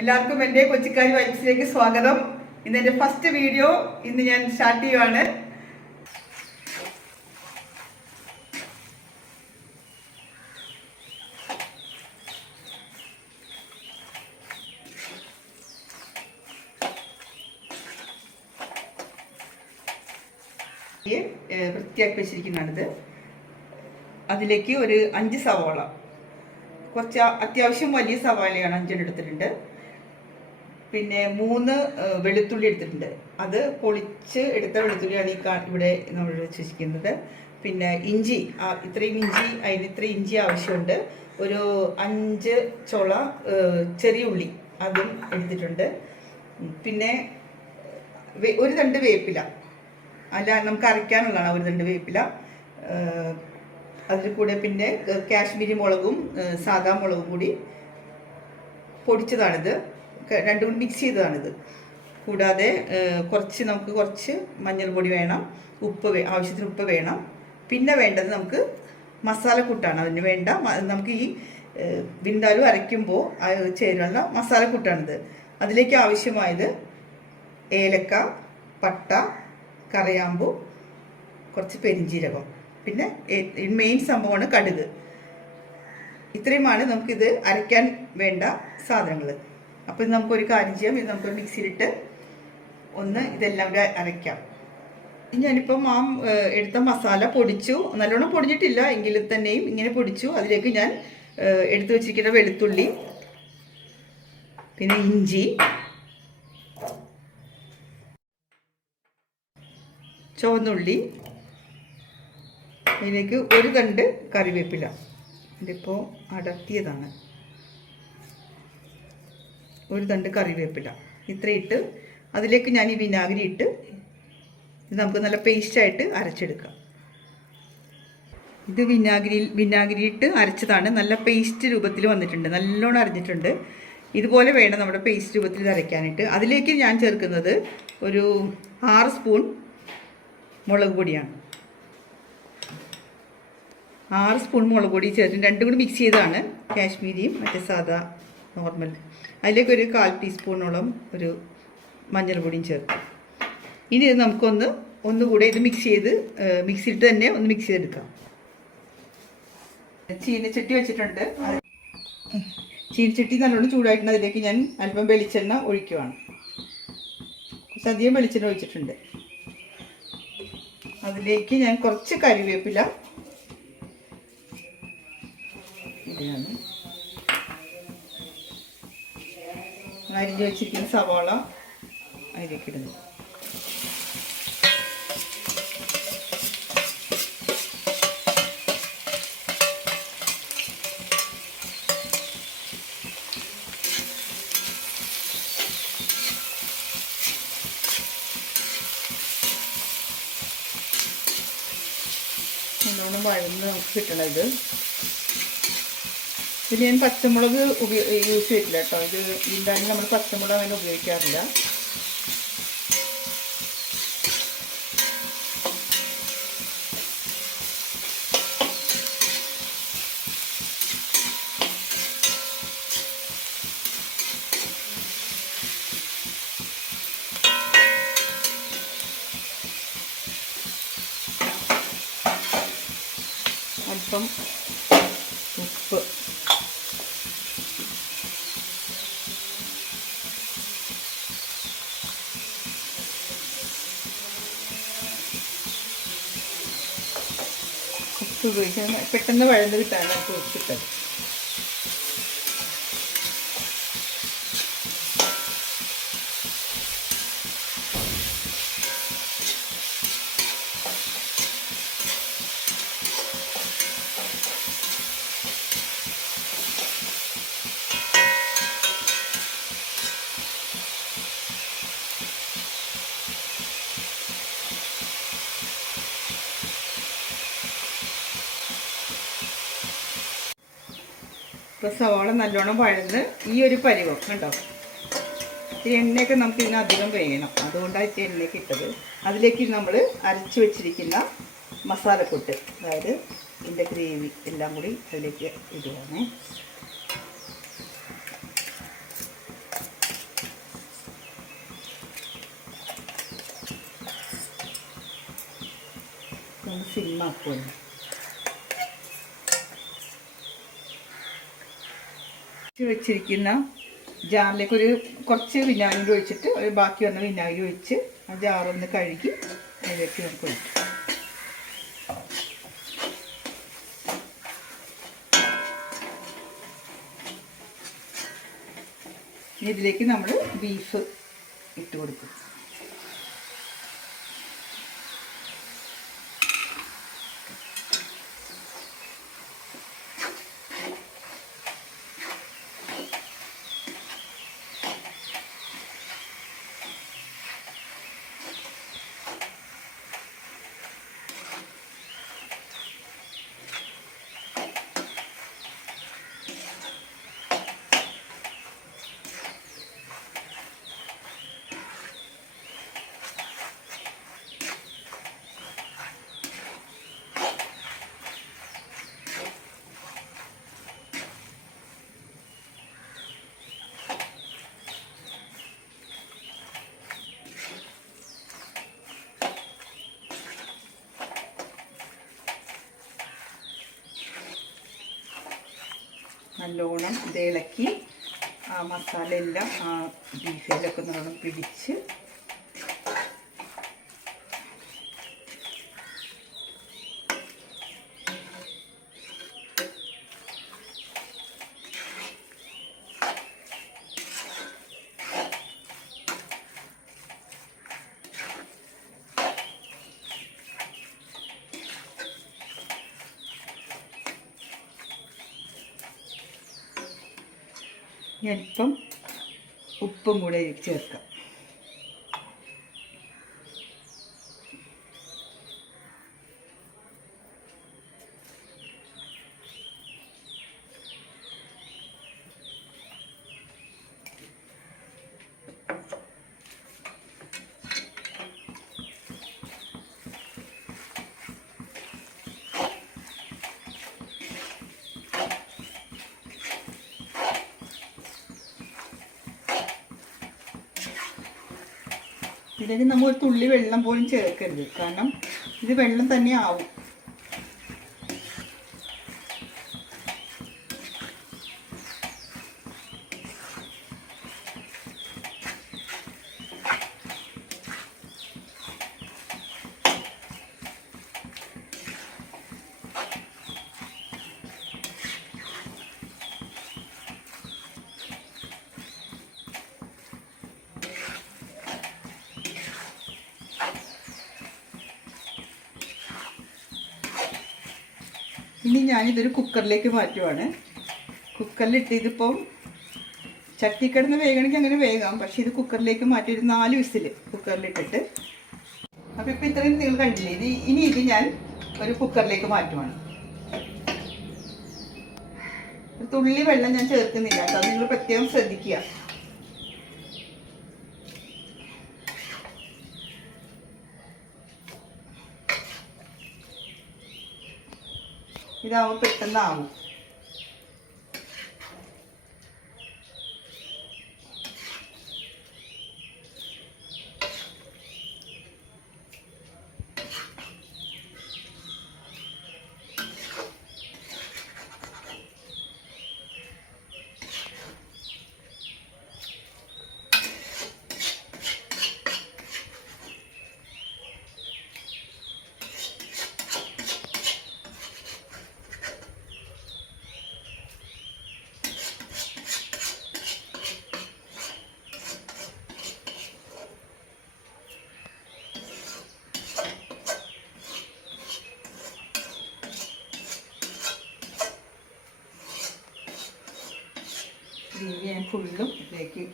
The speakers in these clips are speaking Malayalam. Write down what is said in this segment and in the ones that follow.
എല്ലാവർക്കും എൻ്റെ കൊച്ചിക്കാരി വൈബ്സിലേക്ക് സ്വാഗതം. ഇന്നെൻ്റെ ഫസ്റ്റ് വീഡിയോ ഇന്ന് ഞാൻ സ്റ്റാർട്ട് ചെയ്യുവാണ്. വൃത്തിയാക്കി വെച്ചിരിക്കുന്നതാണിത്. അതിലേക്ക് ഒരു 5 സവാള, കുറച്ച് അത്യാവശ്യം വലിയ സവാളയാണ് 5 എടുത്തിട്ടുണ്ട്. പിന്നെ 3 വെളുത്തുള്ളി എടുത്തിട്ടുണ്ട്. അത് പൊളിച്ച് എടുത്ത വെളുത്തുള്ളിയാണ് ഇവിടെ നമ്മൾ വെച്ചിരിക്കുന്നത്. പിന്നെ ഇഞ്ചി, ഇത്രയും ഇഞ്ചി, അതിന് ഇത്രയും ഇഞ്ചി ആവശ്യമുണ്ട്. ഒരു 5 ചുള ചെറിയ ഉള്ളി അതും എടുത്തിട്ടുണ്ട്. പിന്നെ ഒരു തണ്ട് വേപ്പില, അല്ല നമുക്ക് അരയ്ക്കാനുള്ളതാണ് ഒരു തണ്ട് വേപ്പില. അതിൽ കൂടെ പിന്നെ കാശ്മീരി മുളകും സാദാ മുളകും കൂടി പൊടിച്ചതാണിത്, രണ്ടും കൂടി മിക്സ് ചെയ്തതാണിത്. കൂടാതെ നമുക്ക് കുറച്ച് മഞ്ഞൾപ്പൊടി വേണം, ആവശ്യത്തിന് ഉപ്പ് വേണം. പിന്നെ വേണ്ടത് നമുക്ക് മസാലക്കൂട്ടാണ്. അതിന് വേണ്ട നമുക്ക് ഈ വിന്താലു അരയ്ക്കുമ്പോൾ ചേരുന്ന മസാലക്കൂട്ടാണിത്. അതിലേക്ക് ആവശ്യമായത് ഏലക്ക, പട്ട, കറിയാമ്പു, കുറച്ച് പെരിഞ്ജീരകം, പിന്നെ മെയിൻ സംഭവമാണ് കടുക്. ഇത്രയുമാണ് നമുക്കിത് അരയ്ക്കാൻ വേണ്ട സാധനങ്ങൾ. അപ്പോൾ ഇത് നമുക്കൊരു കാര്യം ചെയ്യാം. ഇത് നമുക്ക് മിക്സിയിലിട്ട് ഇതെല്ലാം കൂടെ അരയ്ക്കാം. ഞാനിപ്പം എടുത്ത മസാല പൊടിച്ചു, നല്ലോണം പൊടിഞ്ഞിട്ടില്ല എങ്കിലും തന്നെയും ഇങ്ങനെ പൊടിച്ചു. അതിലേക്ക് ഞാൻ എടുത്തു വെച്ചിരിക്കുന്ന വെളുത്തുള്ളി, പിന്നെ ഇഞ്ചി, ചുവന്നുള്ളി, അതിലേക്ക് ഒരു തണ്ട് കറിവേപ്പില, ഇതിപ്പോൾ അടർത്തിയതാണ്, ഒരു തണ്ട് കറിവേപ്പില, ഇത്രയിട്ട് അതിലേക്ക് ഞാൻ ഈ വിനാഗിരി ഇട്ട് ഇത് നമുക്ക് നല്ല പേസ്റ്റായിട്ട് അരച്ചെടുക്കാം. ഇത് വിനാഗിരി ഇട്ട് അരച്ചതാണ്. നല്ല പേസ്റ്റ് രൂപത്തിൽ വന്നിട്ടുണ്ട്, നല്ലോണം അരഞ്ഞിട്ടുണ്ട്. ഇതുപോലെ വേണം നമ്മുടെ പേസ്റ്റ് രൂപത്തിൽ ഇത് അരയ്ക്കാനായിട്ട്. അതിലേക്ക് ഞാൻ ചേർക്കുന്നത് ഒരു 6 സ്പൂൺ മുളക് പൊടിയാണ്. 6 സ്പൂൺ മുളക് പൊടി ചേർത്ത് രണ്ടും കൂടി മിക്സ് ചെയ്തതാണ്, കാശ്മീരിയും മറ്റേ സാദാ നോർമൽ. അതിലേക്ക് ഒരു 1/4 ടീസ്പൂണോളം ഒരു മഞ്ഞൾപ്പൊടിയും ചേർക്കും. ഇനി ഇത് ഒന്നുകൂടെ ഇത് മിക്സിയിട്ട് തന്നെ ഒന്ന് മിക്സ് ചെയ്തെടുക്കാം. ചീനച്ചട്ടി വെച്ചിട്ടുണ്ട്. ചീനച്ചട്ടി നല്ലോണം ചൂടായിട്ടുണ്ട്. അതിലേക്ക് ഞാൻ അല്പം വെളിച്ചെണ്ണ ഒഴിക്കുവാണ്. കുറച്ചധികം വെളിച്ചെണ്ണ ഒഴിച്ചിട്ടുണ്ട്. അതിലേക്ക് ഞാൻ കുറച്ച് കറിവേപ്പില ഇതാണ്, അരിഞ്ഞ് വെച്ചിരിക്കുന്ന സവാള അതിലേക്ക് ഇടുന്നു. നല്ലോണം വഴന്ന് നമുക്ക് കിട്ടണം. ഇതിൽ ഞാൻ പച്ചമുളക് യൂസ് ചെയ്തില്ല കേട്ടോ. ഇത് എന്തായാലും നമ്മൾ പച്ചമുളക് അങ്ങനെ ഉപയോഗിക്കാറില്ല. അല്പം ഉപ്പ്, ഉപയോഗിക്കാൻ പെട്ടെന്ന് വഴന്ന് കിട്ടാനാണ് ഉപ്പിട്ടത്. ഇപ്പോൾ സവാള നല്ലോണം വഴന്ന് ഈ ഒരു പരുവം കണ്ടോ. ഈ എണ്ണയൊക്കെ നമുക്ക് ഇതിനധികം വേണം, അതുകൊണ്ടാണ് ഈ എണ്ണയൊക്കെ ഇട്ടത്. അതിലേക്ക് നമ്മൾ അരച്ച് വെച്ചിരിക്കുന്ന മസാലക്കൂട്ട്, അതായത് ഇതിൻ്റെ ഗ്രേവി എല്ലാം കൂടി അതിലേക്ക് ഇടുകയാണ്. ഒന്ന് സിമ്മാക്കുമല്ലോ. വെച്ചിരിക്കുന്ന ജാറിലേക്ക് കുറച്ച് വിനാഗിരി ഒഴിച്ചിട്ട് ബാക്കി വന്ന വിനാഗിരി ഒഴിച്ച് ആ ജാറൊന്ന് കഴുകി അതിലേക്ക് നമുക്ക് ഒഴിക്കും. ഇതിലേക്ക് നമ്മൾ ബീഫ് ഇട്ട് കൊടുക്കും. നല്ലോണം ഇത് ഇളക്കി ആ മസാല എല്ലാം ആ ബീഫിലൊക്കെ നല്ലോണം പിടിച്ച് അല്പം ഉപ്പും കൂടെ ചേർക്കാം. ഇതിലേക്ക് നമ്മൾ ഒരു തുള്ളി വെള്ളം പോലും ചേർക്കരുത്, കാരണം ഇത് വെള്ളം തന്നെ ആവും. ഇനി ഞാനിതൊരു കുക്കറിലേക്ക് മാറ്റുവാണ്. കുക്കറിലിട്ട് ഇതിപ്പം ചട്ടിക്കിടന്ന് വേകണമെങ്കിൽ അങ്ങനെ വേകാം, പക്ഷേ ഇത് കുക്കറിലേക്ക് മാറ്റി ഒരു 4 വിസിൽ കുക്കറിലിട്ടിട്ട്. അപ്പോൾ ഇപ്പം ഇത്രയും നിങ്ങൾ കണ്ടില്ലേ, ഇനി ഇത് ഞാൻ ഒരു കുക്കറിലേക്ക് മാറ്റുവാണ്. ഒരു തുള്ളി വെള്ളം ഞാൻ ചേർക്കുന്നില്ല കേട്ടോ, നിങ്ങൾ പ്രത്യേകം ശ്രദ്ധിക്കുക. ഇതാവുമ്പോൾ പെട്ടെന്നാവും. ഗ്രേവി ഞാൻ ഫുള്ളും ഇതിലേക്ക്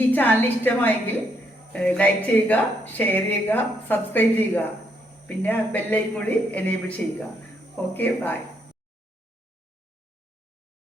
ഈ ചാനൽ ഇഷ്ടമായെങ്കിൽ ലൈക്ക് ചെയ്യുക, ഷെയർ ചെയ്യുക, സബ്സ്ക്രൈബ് ചെയ്യുക, പിന്നെ ബെല്ലൈക്കൺ കൂടി എനേബിൾ ചെയ്യുക. Okay, by.